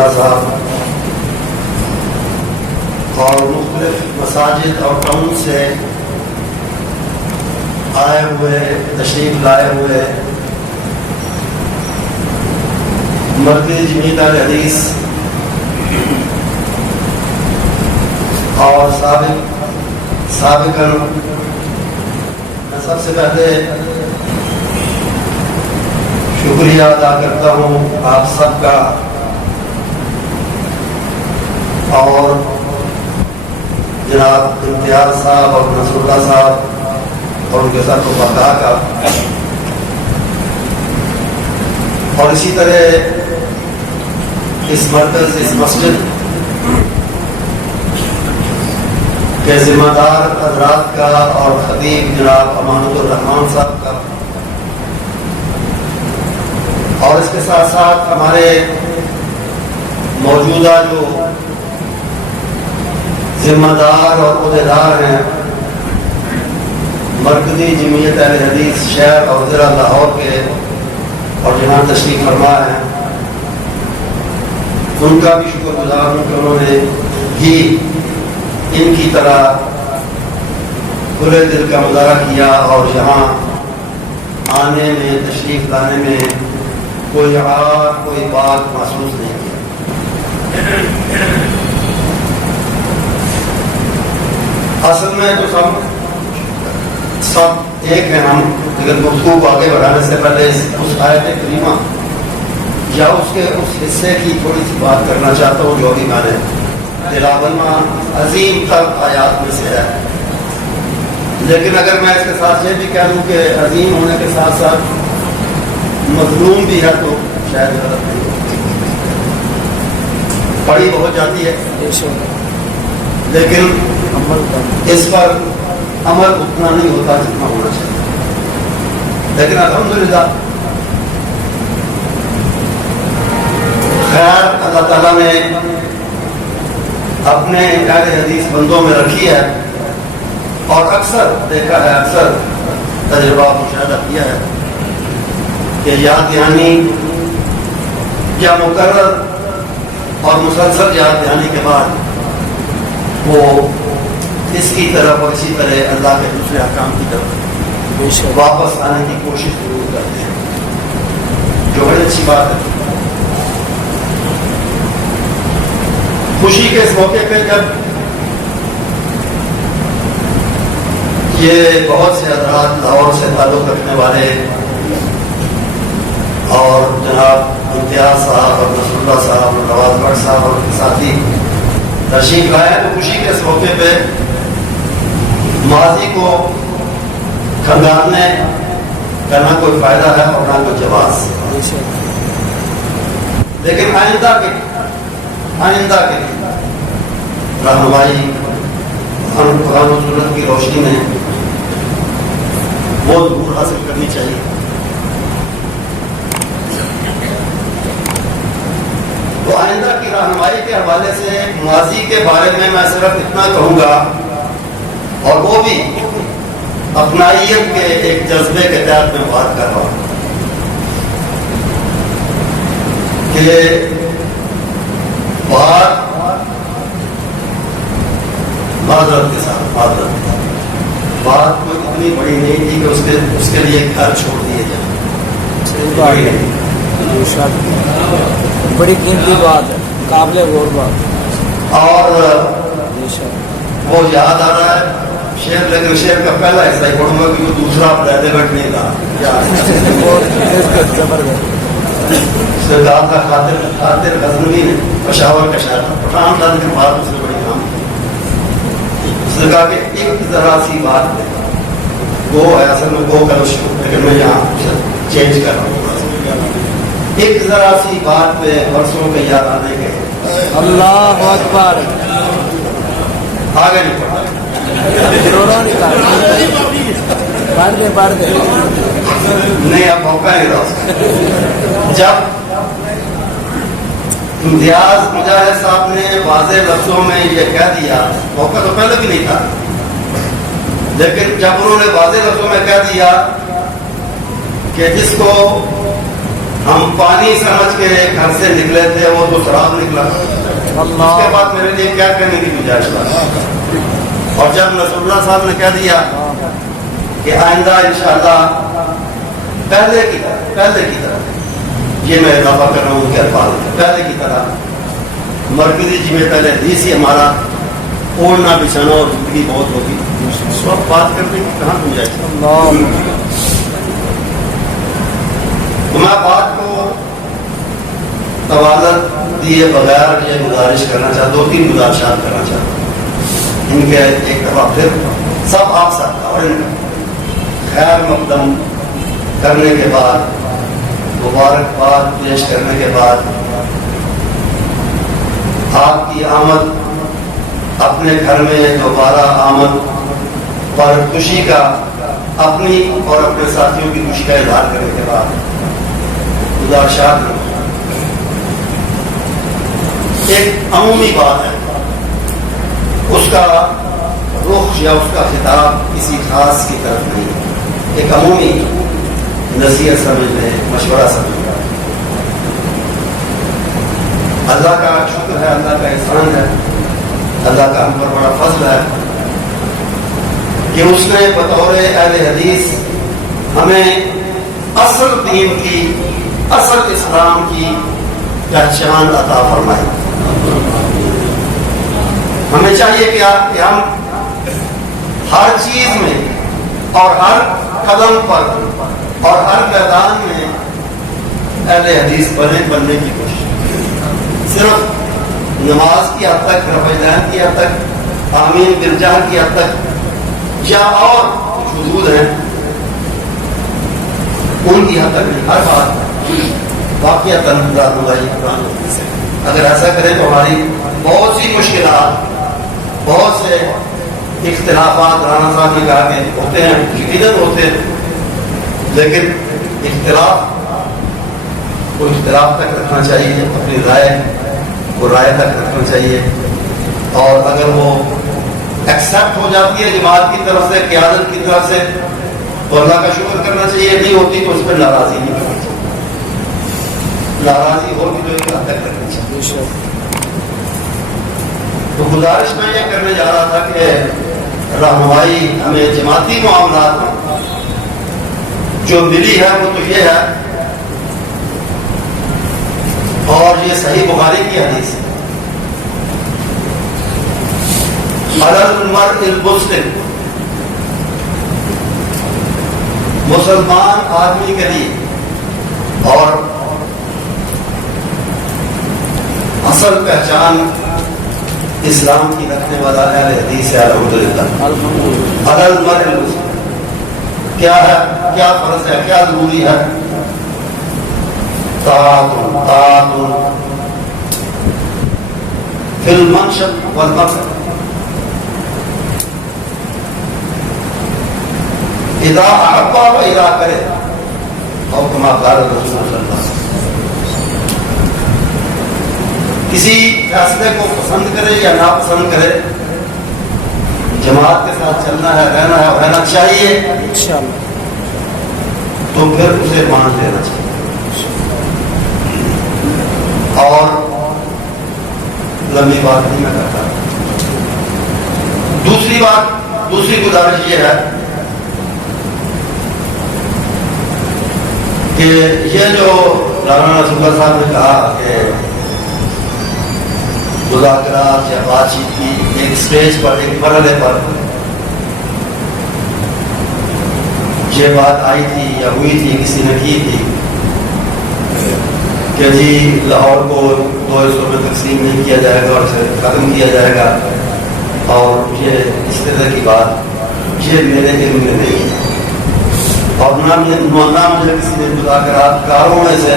اللہ صاحب اور مختلف مساجد اور ٹاؤن سے آئے ہوئے تشریف لائے ہوئے مرکزی جمعیت اہل حدیث اور سابقاً میں سب سے پہلے شکریہ ادا کرتا ہوں آپ سب کا اور جناب امتیاز صاحب اور نصر اللہ صاحب اور ان کے ساتھ وفاقہ کا، اور اسی طرح اس مرکز اس مسجد کے ذمہ دار حضرات کا اور خطیب جناب امانت الرحمان صاحب کا، اور اس کے ساتھ ساتھ ہمارے موجودہ جو ذمہ دار اور عہدیدار ہیں مرکزی جمعیت اہل حدیث شہر اور ضلع لاہور کے اور جہاں تشریف فرما ہیں، ان کا بھی شکر گزار ہوں کہ انہوں نے بھی ان کی طرح کھلے دل کا مظاہرہ کیا اور یہاں آنے میں تشریف لانے میں کوئی عار کوئی بات محسوس نہیں کیا۔ اصل میں تو سب ایک ہیں ہم، لیکن گفتگو کو آگے بڑھانے سے پہلے اس آیت کریمہ یا اس حصے کی تھوڑی سی بات کرنا چاہتا ہوں جو ابھی میں نے تلاوت عظیم تر آیات میں سے ہے، لیکن اگر میں اس کے ساتھ یہ بھی کہہ دوں کہ عظیم ہونے کے ساتھ ساتھ مظلوم بھی ہے تو شاید غلط نہیں ہوتی، پڑھی بہت جاتی ہے لیکن اس پر عمل اتنا نہیں ہوتا جتنا ہونا چاہیے، لیکن الحمدللہ خیر اللہ تعالیٰ نے اپنے اہل حدیث بندوں میں رکھی ہے، اور اکثر دیکھا ہے، اکثر تجربہ مشاہدہ کیا ہے کہ یاد دہانی یا مقرر اور مسلسل یاد دہانی کے بعد وہ اس کی طرف اور اسی طرح اللہ کے دوسرے احکام کی طرف واپس آنے کی کوشش ضرور کرتے ہیں، جو بڑی اچھی بات ہے۔ خوشی کے اس موقع پہ جب یہ بہت سے حضرات لاہور سے تعلق رکھنے والے اور جناب امتیاز صاحب اور نصر اللہ صاحب اور نواز بٹ صاحب اور ساتھی تشریف لائے ہیں، تو خوشی کے اس موقع پہ ماضی کو کھنگالنے کا نہ کوئی فائدہ ہے اور نہ کوئی جواز، لیکن آئندہ کے رہنمائی قرآن و سنت کی روشنی میں وہ ضرور حاصل کرنی چاہیے۔ تو آئندہ کی رہنمائی کے حوالے سے ماضی کے بارے میں صرف اتنا کہوں گا، اور وہ بھی اپنائیت کے ایک جذبے کے تحت میں بات کر رہا ہوں کہ معذرت کے ساتھ بات کوئی اتنی بڑی نہیں تھی کہ اس کے لیے گھر چھوڑ دیے جائیں، بڑی قیمتی بات ہے، قابل غور بات، اور وہ یاد آ رہا ہے شعر، لیکن شعر کا پہلا حصہ ہی پڑھوں گا کہ وہ دوسرا بیٹھ نہیں تھا، سردار کا خاطر غزنوی نے پشاور کا شاعر پٹھان تھا، لیکن بات اس سے بڑی کام اس نے کہا کہ ایک ذرا سی بات ہے، وہ ہے اصل میں وہ کا لفظ، لیکن میں یہاں چینج کر رہا ہوں، ایک ذرا سی بات پہ برسوں کے یاد آنے کے۔ اللہ اکبر، آگے نہیں پڑھا، پڑھ دے نہیں اب موقع نہیں رہا۔ جب امتیاز مجاہد صاحب نے واضح لفظوں میں یہ کہہ دیا، موقع تو پہلے بھی نہیں تھا، لیکن جب انہوں نے واضح لفظوں میں کہہ دیا کہ جس کو ہم پانی سمجھ کے گھر سے نکلے تھے، وہ تو شراب نکلا، اس کے بعد میرے لیے کیا کرنے کی گنجائش ہے؟ اور جب رسول اللہ صاحب نے کہہ دیا کہ آئندہ انشاءاللہ پہلے کی طرح یہ میں اضافہ کر رہا ہوں کہ الفاظ پہلے کی طرح مرکزی جمع پہلے حدیث ہی ہمارا اوڑھنا بچھانا اور زندگی بہت ہوگی، اس وقت بات کرنے کی کہاں گنجائش ہے؟ تو میں بات کو طوالت دیے بغیر یہ گزارش کرنا چاہتا، 2-3 گزارشات کرنا چاہتا ان کے ایک دفعہ پھر سب آپ سب اور ان خیر مقدم کرنے کے بعد مبارکباد پیش کرنے کے بعد آپ کی آمد اپنے گھر میں دوبارہ آمد پر خوشی کا اپنی اور اپنے ساتھیوں کی خوشی کا اظہار کرنے کے بعد گزارشات ایک عمومی بات ہے، اس کا رخ یا اس کا خطاب کسی خاص کی طرف نہیں ہے، ایک عمومی نصیحت سمجھ لیں، مشورہ سمجھ لیں۔ اللہ کا شکر ہے، اللہ کا احسان ہے، اللہ کا ہم پر بڑا فضل ہے کہ اس نے بطور اہل حدیث ہمیں اصل دین کی، اصل اسلام کی پہچان عطا فرمائی۔ ہمیں چاہیے کہ ہم ہر چیز میں اور ہر قدم پر اور ہر میدان میں اہل حدیث بننے کی کوشش کریں۔ صرف نماز کی حد تک، رفع دین کی حد تک، آمین بالجہر کی حد تک یا اور کچھ حدود ہیں ان کی حد تک نہیں، ہر بات واقعہ تنظیم ہوگا یہ قرآن سے۔ اگر ایسا کریں تو ہماری بہت سی مشکلات، بہت سے اختلافات، رانا صاحب نے کہا کہ ہوتے ہیں، یقیناً ہوتے ہیں، لیکن اختلاف کو اختلاف تک رکھنا چاہیے، اپنی رائے کو رائے تک رکھنا چاہیے، اور اگر وہ ایکسیپٹ ہو جاتی ہے جماعت کی طرف سے، قیادت کی طرف سے، تو اللہ کا شکر کرنا چاہیے، نہیں ہوتی تو اس پہ ناراضی نہیں کرنی چاہیے، ناراضی ہوگی تو ایک حد تک رکھنی چاہیے۔ تو گزارش میں یہ کرنے جا رہا تھا کہ رہنمائی ہمیں جماعتی معاملات میں جو ملی ہے وہ تو یہ ہے، اور یہ صحیح بخاری کی حدیث ہے، علی المرء المسلم، مسلمان آدمی کے لیے اور اصل پہچان اسلام کی رکھنے والا اہل حدیث ہے الحمدللہ۔ علی المرء المسلم کیا ہے، کیا فرض ہے، کیا ضروری ہے؟ طاعت فی المنشط والمقصد، اذا احب و اذا کرے، اور کما قال رسول اللہ صلی اللہ علیہ وسلم، کسی فیصلے کو پسند کرے یا ناپسند کرے، جماعت کے ساتھ چلنا ہے، رہنا ہے، اور رہنا چاہیے تو پھر اسے مان لینا چاہیے۔ اور لمبی بات نہیں میں کرتا، دوسری گزارش یہ ہے کہ یہ جو مولانا رسول اللہ صاحب نے کہا کہ مذاکرات یا بات چیت کی ایک سٹیج پر، ایک مرحلے پر یہ بات آئی تھی یا ہوئی تھی، کسی نے کی تھی کہ جی لاہور کو 2 حصوں میں تقسیم نہیں کیا جائے گا اور اسے ختم کیا جائے گا، اور یہ اس طرح کی بات یہ میرے علم میں نہیں ہے، اور نہ مجھے کسی نے مذاکرات کاروں میں سے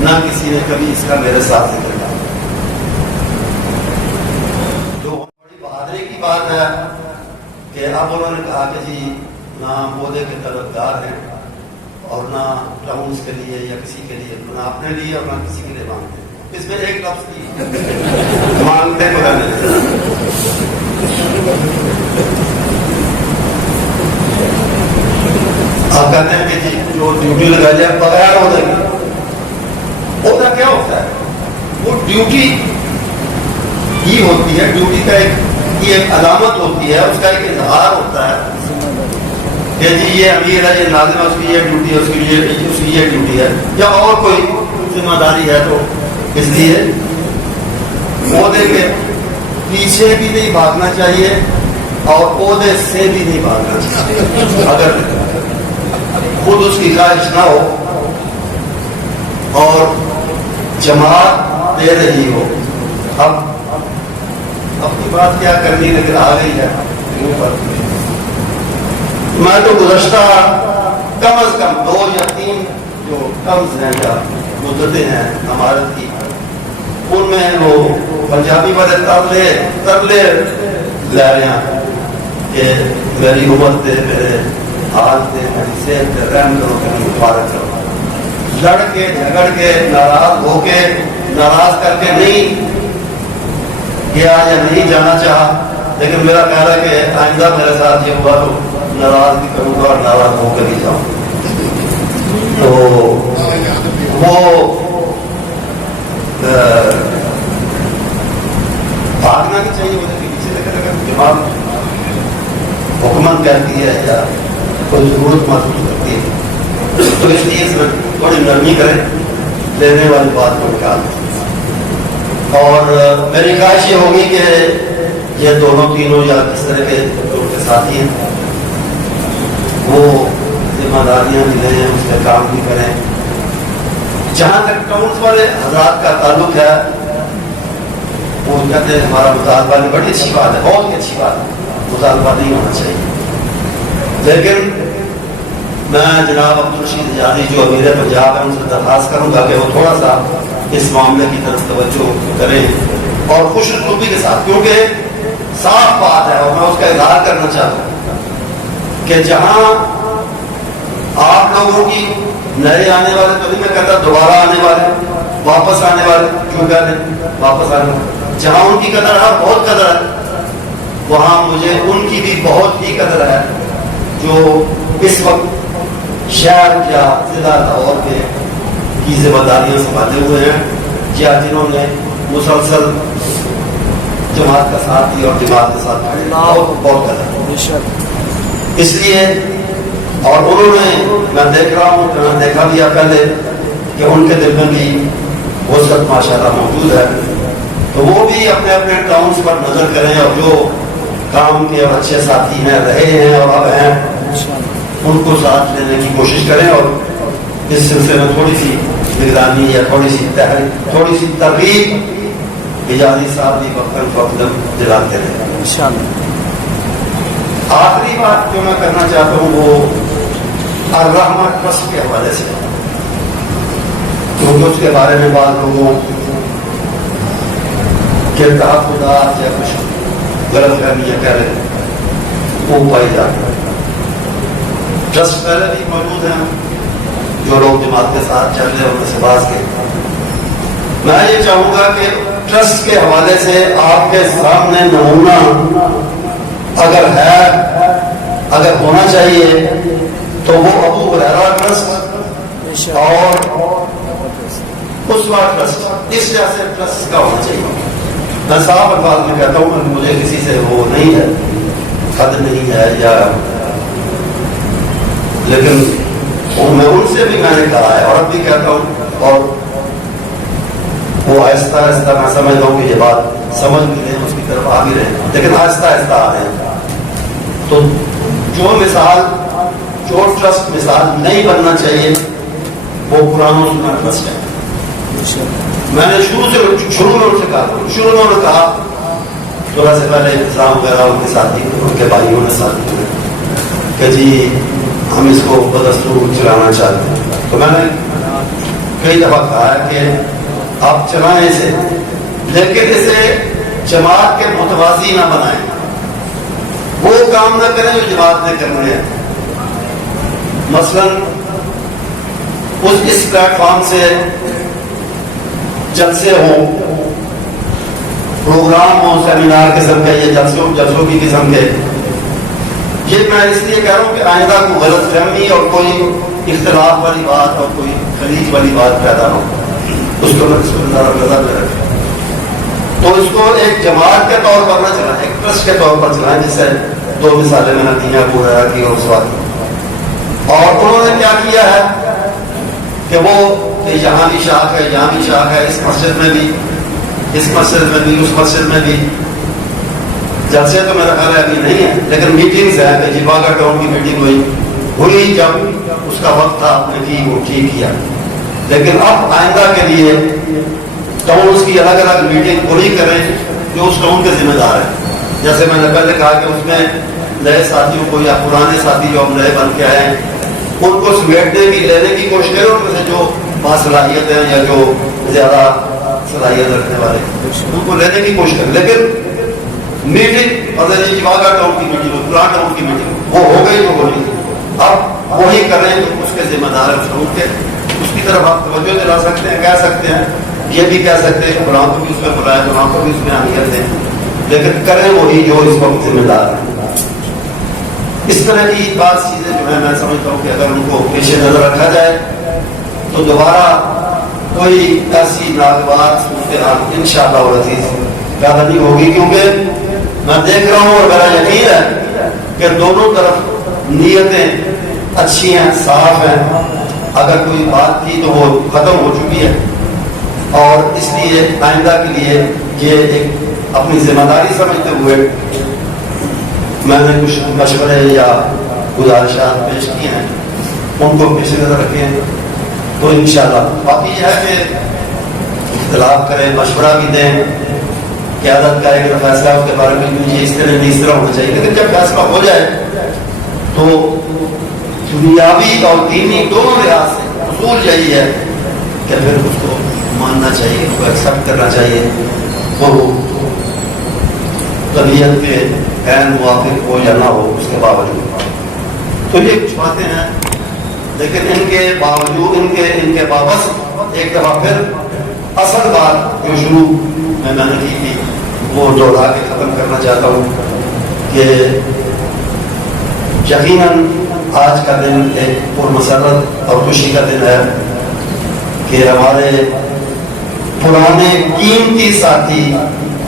نہ کسی نے کبھی اس کا میرے ساتھ ذکر کیا۔ جو بڑی بہادری کی بات ہے کہ اب انہوں نے کہا کہ جی نہ ہم عہدے کے طلبگار ہیں اور نہ ٹاؤنس کے لیے یا کسی کے لیے، نہ اپنے لیے اور نہ کسی کے لیے مانگتے ہیں، اس میں ایک لفظ کی مانگتے کو رہنے آپ کہتے ہیں کہ جی جو ڈیوٹی لگا جائے بغیر عہدے کی، کیا ہوتا ہے؟ وہ ڈیوٹی ہی ہوتی ہے، ڈیوٹی کا ایک علامت ہوتی ہے، اس کا ایک اظہار ہوتا ہے کہ جی یہ امیر ہے، یہ ناظم ہے، اس کی یہ ڈیوٹی ہے، اس کی یہ ڈیوٹی ہے، یا اور کوئی ذمہ داری ہے، تو اس لیے عہدے کے پیچھے بھی نہیں بھاگنا چاہیے اور عہدے سے بھی نہیں بھاگنا چاہیے۔ اگر خود اس کی خواہش نہ ہو اور جماعت دے رہی ہو، اب اپنی بات کیا کرنی، لیکن آ گئی ہے۔ میں تو گزشتہ کم از کم 2 یا 3 جو ٹرمز ہیں یا مدتیں ہیں عمارت کی، ان میں وہ پنجابی والے ترلے لے رہے ہیں کہ میری عمر دے، میرے حالت دے، میری صحت دے، رحم کرو، میری مبارک کرو۔ لڑ کے جھگڑ کے ناراض ہو کے، ناراض کر کے نہیں گیا یا نہیں جانا چاہا، لیکن میرا خیال ہے کہ آئندہ میرے ساتھ یہ ہوا تو ناراض بھی کروں گا اور ناراض ہو کر ہی جاؤں۔ تو وہ بھاگنا نہیں چاہیے مجھے کہ پیچھے لے کر جماعت حکومت کرتی ہے یا کوئی ضرورت محسوس کرتی ہے، تو اس لیے اس میں تھوڑی نرمی کریں، لینے والی بات کو نکال دیں۔ اور میری خواہش یہ ہوگی کہ یہ دونوں تینوں یا کس طرح کے جو ان کے ساتھی ہیں وہ ذمہ داریاں بھی لیں، اس پہ کام بھی کریں۔ جہاں تک ٹاؤنز والے حضرات کا تعلق ہے، وہ کہتے ہیں ہمارا مطالبہ نہیں، بڑی اچھی بات ہے، بہت ہی اچھی بات ہے، مطالبہ نہیں ہونا چاہیے، لیکن میں جناب عبدالرشید حجازی جو امیر پنجاب ہے ان سے درخواست کروں گا کہ وہ تھوڑا سا اس معاملے کی طرف توجہ کریں اور خوش اسلوبی کے ساتھ، کیونکہ صاف بات ہے اور میں اس کا اظہار کرنا چاہتا ہوں کہ جہاں آپ لوگوں کی نئے آنے والے، تو نہیں میں کہتا دوبارہ آنے والے، واپس آنے والے، کیوں کہتے ہیں واپس آنے والے، جہاں ان کی قدر ہے، بہت قدر ہے، وہاں مجھے ان کی بھی بہت ہی قدر ہے جو اس وقت شہر یا ضلع لاہور کے کی ذمہ داریاں سنبھالے ہوئے ہیں، یا جنہوں نے مسلسل جماعت کا ساتھ دی اور جماعت کے ساتھ کھڑے، بہت قدر۔ اس لیے اور انہوں نے، میں دیکھ رہا ہوں، میں نے دیکھا بھی ہے پہلے کہ ان کے دل میں بھی وسعت ماشاءاللہ موجود ہے، تو وہ بھی اپنے اپنے ٹاؤنز پر نظر کریں اور جو کام کے اور اچھے ساتھی ہیں، رہے ہیں اور اب ہیں، ان کو ساتھ لینے کی کوشش کریں اور اس سلسلے میں تھوڑی سی نگرانی یا تھوڑی سی ترغیب حجازی صاحب بھی وقتاً فوقتاً دلاتے رہے۔ آخری بات جو میں کرنا چاہتا ہوں وہ الرحمہ ٹرسٹ کے حوالے سے، کیونکہ اس کے بارے میں بعض لوگوں کے تحفظات یا کچھ غلط فہمیاں کہہ رہے ہیں، وہ پائی جاتی ہے۔ ٹرسٹ پہلے بھی موجود ہیں، جو لوگ جماعت کے ساتھ چل رہے ہیں ان میں سے بعض کے، میں یہ چاہوں گا کہ ٹرسٹ کے حوالے سے آپ کے سامنے نمونہ اگر ہے، اگر ہونا چاہیے تو وہ ابو ہریرہ ٹرسٹ اور اسوہ ٹرسٹ، اس جیسے ٹرسٹ کا ہونا چاہیے۔ میں صاف الفاظ میں کہتا ہوں کہ مجھے کسی سے وہ نہیں ہے، حد نہیں ہے، یا لیکن میں ان سے بھی میں نے کہا ہے اور اب بھی کہتا ہوں، اور وہ آہستہ آہستہ میں سمجھتا ہوں کہ یہ بات سمجھ بھی رہے ہیں، اس کی طرف آ بھی رہے ہیں، لیکن آہستہ آہستہ آ رہے ہیں۔ تو جو ٹرسٹ مثال نہیں بننا چاہیے وہ قرآن و سنت ٹرسٹ ہے۔ میں نے شروع میں ان سے کہا، شروع میں انہوں نے کہا تھوڑا سے پہلے انتظام وغیرہ ان کے ساتھی، ان کے بھائیوں نے ساتھی ہوئے کہ جی ہم اس کو بدستور چلانا چاہتے ہیں، تو میں نے کئی دفعہ کہا ہے کہ آپ چلائیں اسے، لیکن اسے جماعت کے متوازی نہ بنائیں، وہ کام نہ کریں جو جماعت نے کرنے ہیں۔ مثلا اس پلیٹ فارم سے جلسے ہوں، پروگرام ہوں، سیمینار قسم کے، یہ جلسوں کی قسم کے، یہ میں اس لیے کہہ رہا ہوں کہ آئندہ کو غلط فہمی اور کوئی اختلاف والی بات اور کوئی خلیج والی بات پیدا نہ ہو۔ اس کو نظر میں رکھیں. تو اس کو ایک جماعت کے طور پر نہ چلائیں, ایک ٹرسٹ کے طور پر چلائیں. جس سے 2 مثالیں میں نے دی ہیں ابو ہریرہ کی اور اس وقت. اور انہوں نے کیا کیا ہے کہ وہ یہاں بھی شاخ ہے, یہاں بھی شاخ ہے, اس مسجد میں بھی, اس مسجد میں بھی, اس مسجد میں بھی. جلسے تو میرا خیال ہے ابھی نہیں ہے, لیکن میٹنگز ہیں کہ جی باغا ٹاؤن کی میٹنگ ہوئی جب اس کا وقت تھا, آپ نے کی, وہ ٹھیک کیا. لیکن اب آئندہ کے لیے ٹاؤنس کی الگ الگ میٹنگ وہی کریں جو اس ٹاؤن کے ذمہ دار ہیں. جیسے میں نے پہلے کہا کہ اس میں نئے ساتھیوں کو یا پرانے ساتھی جو ہم نئے بن کے آئے ہیں ان کو سمیٹنے کی, لینے کی کوشش کریں, ان میں سے جو باصلاحیت ہیں یا جو زیادہ صلاحیت رکھنے والے ان کو لینے کی کوشش کریں. لیکن میٹنگ جی واگا ٹاؤن کی میٹنگ, پلان ٹاؤن کی میٹنگ وہ ہو گئی تو ہو گئی. اب وہی کریں جو اس کے ذمہ دار ہے اس ٹاؤن کے, اس کی طرف آپ توجہ دلا سکتے ہیں, کہہ سکتے ہیں, یہ بھی کہہ سکتے ہیں کہ فلاں کو بھی اس میں بلائیں, فلاں کو بھی اس میں اہمیت دیں, لیکن کریں وہی جو اس وقت ذمہ دار ہے. اس طرح کی بعض چیزیں جو ہے میں سمجھتا ہوں کہ اگر ان کو پیش نظر رکھا جائے تو دوبارہ کوئی ایسی ناگوار صورتحال انشاءاللہ العزیز پیدا نہیں ہوگی. کیونکہ میں دیکھ رہا ہوں اور میرا یقین ہے کہ دونوں طرف نیتیں اچھی ہیں, صاف ہیں. اگر کوئی بات تھی تو وہ ختم ہو چکی ہے, اور اس لیے آئندہ کے لیے یہ ایک اپنی ذمہ داری سمجھتے ہوئے میں نے کچھ مشورے یا گزارشات پیش کی ہیں, ان کو پیش نظر رکھیں. تو انشاءاللہ باقی یہ ہے کہ اختلاف کریں, مشورہ بھی دیں, قیادت کا ایک فیصلہ اس کے بارے میں یہ اس طرح نہیں, اس طرح ہونا چاہیے. لیکن جب فیصلہ ہو جائے تو دنیاوی اور دینی دونوں لحاظ سے اصول یہی ہے کہ پھر اس کو ماننا چاہیے, اس کو ایکسیپٹ کرنا چاہیے, وہ طبیعت کے عین موافق ہو یا نہ ہو اس کے باوجود. تو یہ کچھ باتیں ہیں, لیکن ان کے باوجود ان کے باوجود ایک دفعہ پھر اصل بات جو شروع میں نے کی تھی وہ دوہرا کے ختم کرنا چاہتا ہوں کہ یقیناً آج کا دن ایک پرمسرت اور خوشی کا دن ہے کہ ہمارے پرانے قیمتی ساتھی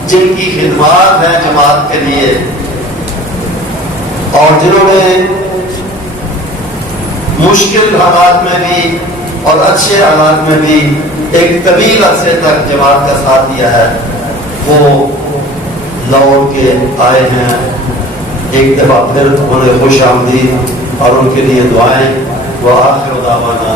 جن کی خدمات ہیں جماعت کے لیے اور جنہوں نے مشکل حالات میں بھی اور اچھے حالات میں بھی ایک طویل عرصے تک جماعت کا ساتھ دیا ہے, وہ لوٹ کے آئے ہیں. ایک دفعہ پھر انہیں خوش آمدید اور ان کے لیے دعائیں. وآخر دعوانا